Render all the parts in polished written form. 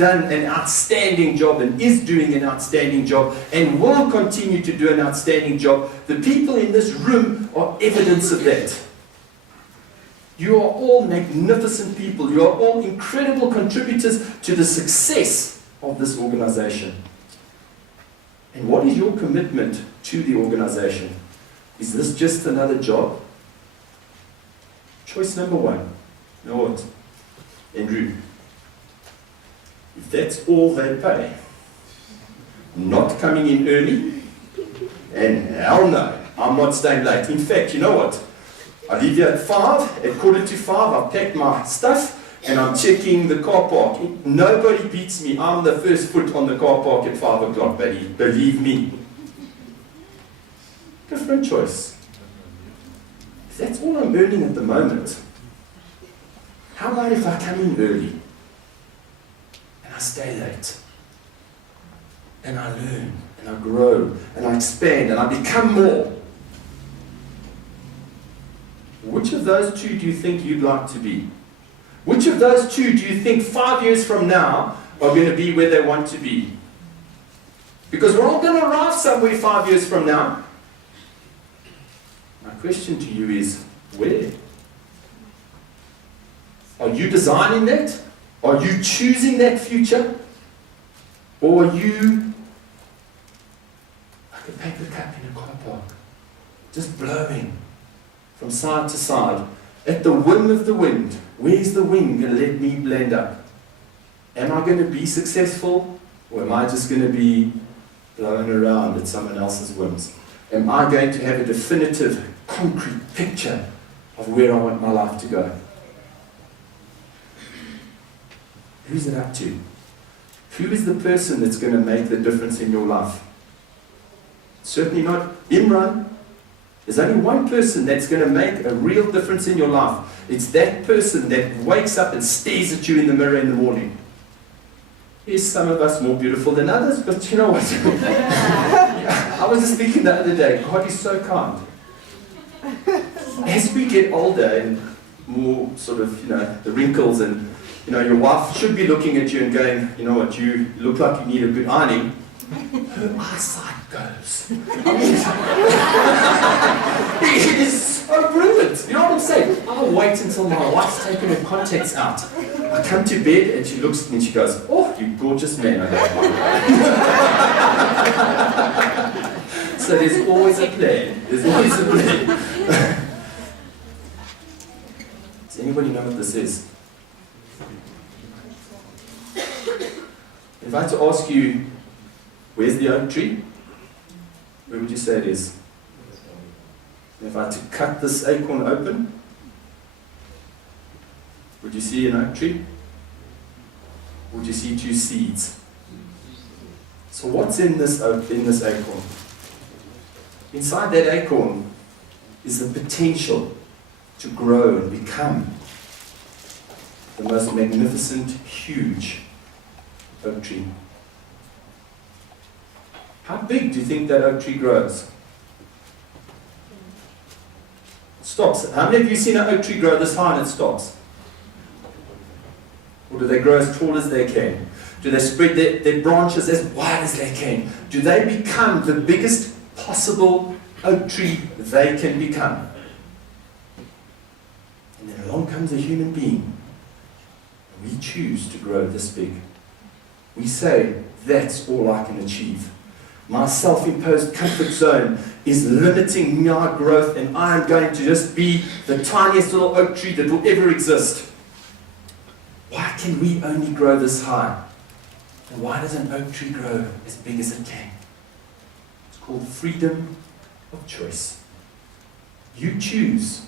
done an outstanding job and is doing an outstanding job and will continue to do an outstanding job. The people in this room are evidence of that. You are all magnificent people. You are all incredible contributors to the success of this organization. And what is your commitment to the organization? Is this just another job? Choice number one. You know what, Andrew? If that's all they pay, not coming in early, and hell no, I'm not staying late. In fact, you know what? I leave here at 5, at 4:45, I've packed my stuff, and I'm checking the car park. Nobody beats me. I'm the first foot on the car park at 5 o'clock, buddy. Believe me. Different choice. If that's all I'm earning at the moment, how about if I come in early, and I stay late, and I learn, and I grow, and I expand, and I become more? Which of those two do you think you'd like to be? Which of those two do you think 5 years from now are going to be where they want to be? Because we're all going to arrive somewhere 5 years from now. My question to you is, where? Are you designing that? Are you choosing that future? Or are you like a paper cup in a car park, just blowing from side to side, at the whim of the wind? Where's the wind going to let me blend up? Am I going to be successful, or am I just going to be blowing around at someone else's whims? Am I going to have a definitive, concrete picture of where I want my life to go? Who's it up to? Who is the person that's going to make the difference in your life? Certainly not Imran. There's only one person that's going to make a real difference in your life. It's that person that wakes up and stares at you in the mirror in the morning. Yes, some of us more beautiful than others, but you know what? I was just thinking the other day, God is so kind. As we get older and more sort of, the wrinkles and, your wife should be looking at you and going, you know what, you look like you need a good ironing. Her eyesight goes. It is so brilliant. You know what I'm saying? I'll wait until my wife's taken her contacts out. I come to bed and she looks at me and she goes, oh, you gorgeous man. I go, so there's always a plan. There's always a plan. Does anybody know what this is? If I had to ask you, where's the oak tree? Where would you say it is? If I had to cut this acorn open, would you see an oak tree? Would you see 2 seeds? So what's in this acorn? Inside that acorn is the potential to grow and become the most magnificent, huge oak tree. How big do you think that oak tree grows? It stops. How many of you seen an oak tree grow this high and it stops? Or do they grow as tall as they can? Do they spread their branches as wide as they can? Do they become the biggest possible oak tree they can become? And then along comes a human being. We choose to grow this big. We say, that's all I can achieve. My self-imposed comfort zone is limiting my growth, and I am going to just be the tiniest little oak tree that will ever exist. Why can we only grow this high? And why does an oak tree grow as big as it can? It's called freedom of choice. You choose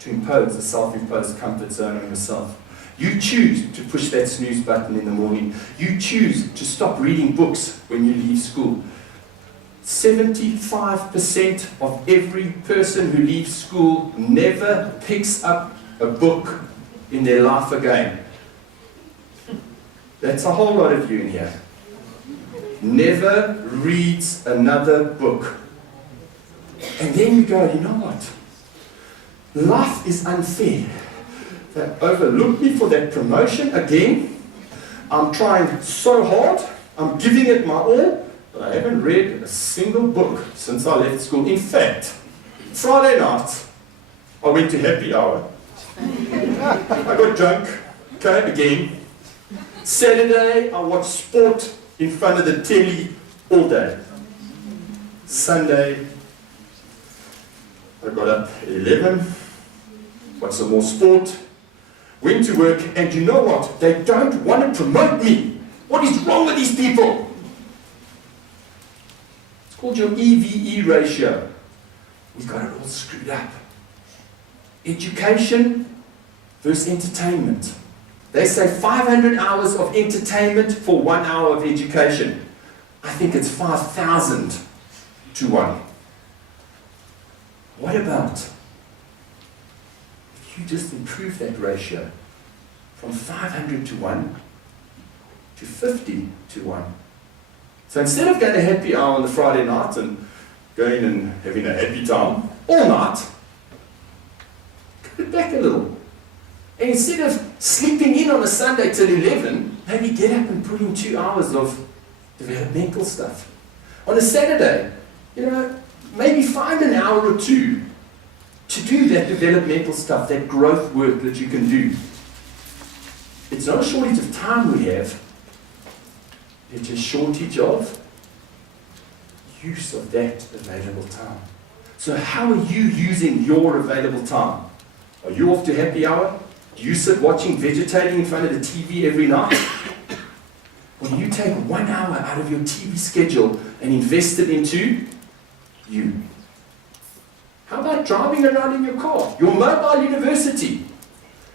to impose a self-imposed comfort zone on yourself. You choose to push that snooze button in the morning. You choose to stop reading books when you leave school. 75% of every person who leaves school never picks up a book in their life again. That's a whole lot of you in here. Never reads another book. And then you go, you know what? Life is unfair. They overlooked me for that promotion again. I'm trying so hard. I'm giving it my all. But I haven't read a single book since I left school. In fact, Friday night, I went to happy hour. I got drunk, okay, again. Saturday, I watched sport in front of the telly all day. Sunday, I got up at 11, watched some more sport, went to work, and you know what? They don't want to promote me. What is wrong with these people? It's called your EVE ratio. We've got it all screwed up. Education versus entertainment. They say 500 hours of entertainment for 1 hour of education. I think it's 5,000 to 1. What about if you just improve that ratio from 500 to 1 to 50 to 1? So instead of going to happy hour on the Friday night and going and having a happy time all night, cut it back a little. And instead of sleeping in on a Sunday till 11, maybe get up and put in 2 hours of developmental stuff. On a Saturday, maybe find an hour or two to do that developmental stuff, that growth work that you can do. It's not a shortage of time we have, it's a shortage of use of that available time. So how are you using your available time? Are you off to happy hour? Do you sit watching, vegetating in front of the TV every night? Or do you take 1 hour out of your TV schedule and invest it into you? How about driving around in your car? Your mobile university.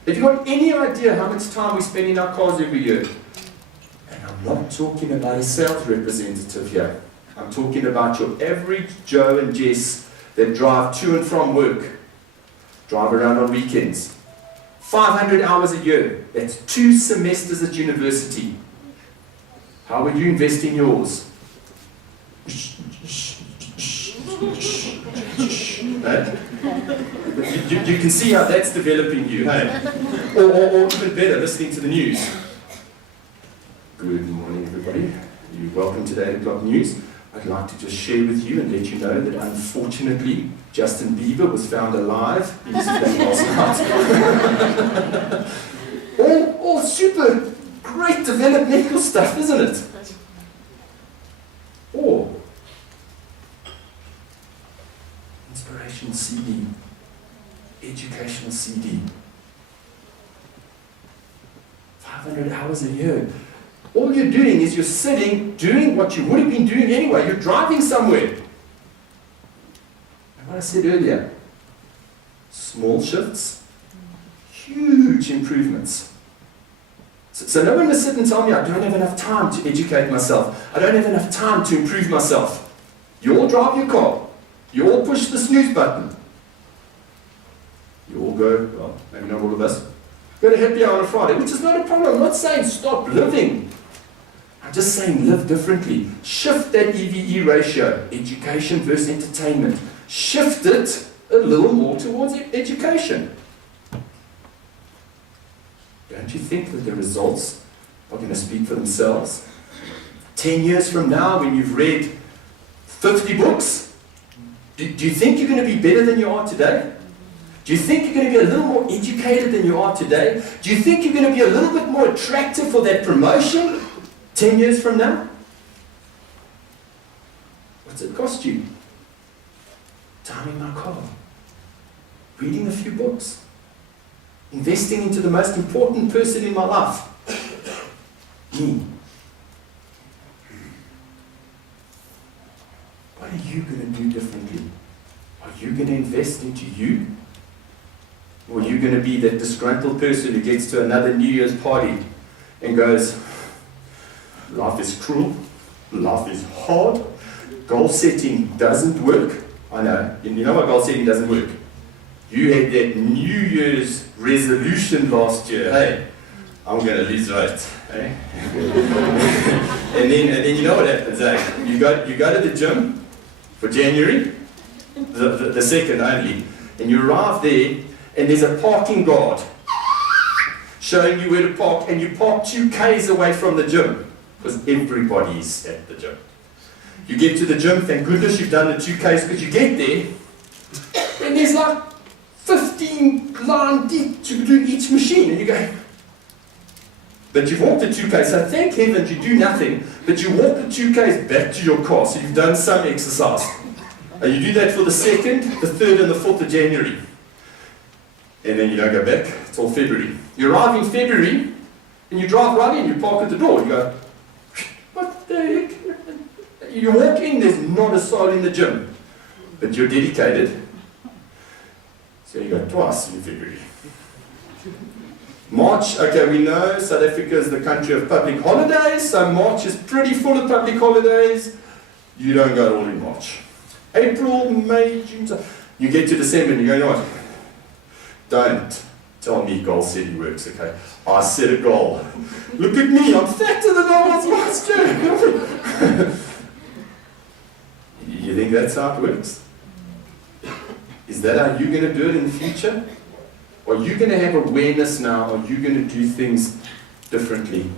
Have you got any idea how much time we spend in our cars every year? And I'm not talking about a sales representative here. I'm talking about your average Joe and Jess that drive to and from work, drive around on weekends. 500 hours a year. That's 2 semesters at university. How would you invest in yours? You can see how that's developing you, hey? Or even better, listening to the news. Good morning, everybody. You're welcome to the 8 o'clock news. I'd like to just share with you and let you know that unfortunately, Justin Bieber was found alive in Sudan last night. all super great developmental stuff, isn't it? Or inspirational CD, educational CD. 500 hours a year. All you're doing is you're sitting, doing what you would have been doing anyway. You're driving somewhere. And what I said earlier, small shifts, huge improvements. So no one must sit and tell me I don't have enough time to educate myself. I don't have enough time to improve myself. You all drive your car. You all push the snooze button. You all go, well, maybe not all of us, go to happy hour on a Friday, which is not a problem. I'm not saying stop living. I'm just saying live differently. Shift that EVE ratio, education versus entertainment. Shift it a little more towards education. Don't you think that the results are going to speak for themselves? 10 years from now, when you've read 50 books, do you think you're going to be better than you are today? Do you think you're going to be a little more educated than you are today? Do you think you're going to be a little bit more attractive for that promotion 10 years from now? What's it cost you? Time in my car, reading a few books, investing into the most important person in my life, me. What are you going to do differently? Are you going to invest into you? Or are you going to be that disgruntled person who gets to another New Year's party and goes, life is cruel, life is hard, goal setting doesn't work. I know, you know why goal setting doesn't work? You had that New Year's resolution last year, hey, I'm going to lose weight, hey? and then you know what happens, eh? You go to the gym for January, the second only, and you arrive there, and there's a parking guard showing you where to park, and you park 2 Ks away from the gym, because everybody's at the gym. You get to the gym, thank goodness you've done the 2 Ks, because you get there, and there's like 15 line deep to do each machine, and you go, but you've walked the 2 Ks, so thank heavens you do nothing, but you walk the 2 Ks back to your car, so you've done some exercise. And you do that for the 2nd, the 3rd, and the 4th of January. And then you don't go back till February. You arrive in February, and you drive right in, you park at the door, you go, what the heck? You walk in, there's not a soul in the gym, but you're dedicated. So you go twice in February. March, okay, we know South Africa is the country of public holidays, so March is pretty full of public holidays. You don't go at all in March. April, May, June, you get to December and you go, you know what? Don't tell me goal setting works, okay? I set a goal. Look at me, I'm fatter than I was last year. You think that's how it works? Is that how you're going to do it in the future? Are you going to have awareness now? Are you going to do things differently?